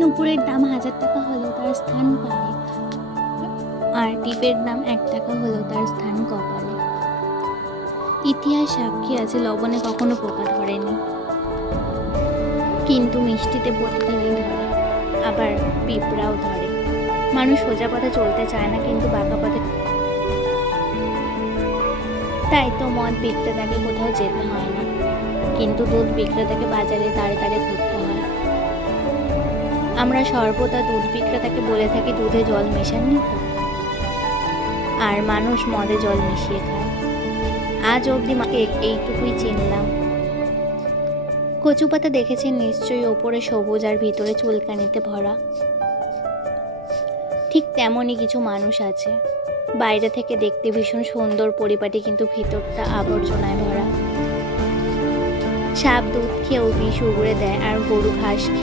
নুপুরের দাম 1000 টাকা হলেও তার স্থান পায়ে, আর টিপের দাম 1 টাকা হলেও তার স্থান কপালে। ইতিহাস সাক্ষী আছে লবণে কখনো পোকা ধরেনি, কিন্তু মিষ্টিতে প্রতিদিনই ধরে, আবার পিঁপড়াও ধরে। মানুষ সোজা পথে চলতে চায় না, কিন্তু বাঁকা পথে। তাই তো মদ বিক্রেতাকে কোথাও যেতে হয় না, কিন্তু দুধ বিক্রেতাকে বাজারে দাঁড়ে দাঁড়ে ঘুরতে হয়। আমরা সর্বদা দুধ বিক্রেতাকে বলে থাকি দুধে জল মেশাননি তো, আর মানুষ মদে জল মিশিয়ে খায়। আজ অবধি মাকে এইটুকুই চিনলাম। কচু পাতা দেখেছেন নিশ্চয়ই, ওপরে সবুজ আর ভিতরে চুলকানিতে ভরা। ঠিক তেমনই কিছু মানুষ আছে, বাইরে থেকে দেখতে ভীষণ সুন্দর পরিপাটি, কিন্তু ভিতরটা আবর্জনায় ভরা। সাপ দুধ খেয়েও বিষ উগড়ে দেয়, আর গরু ঘাস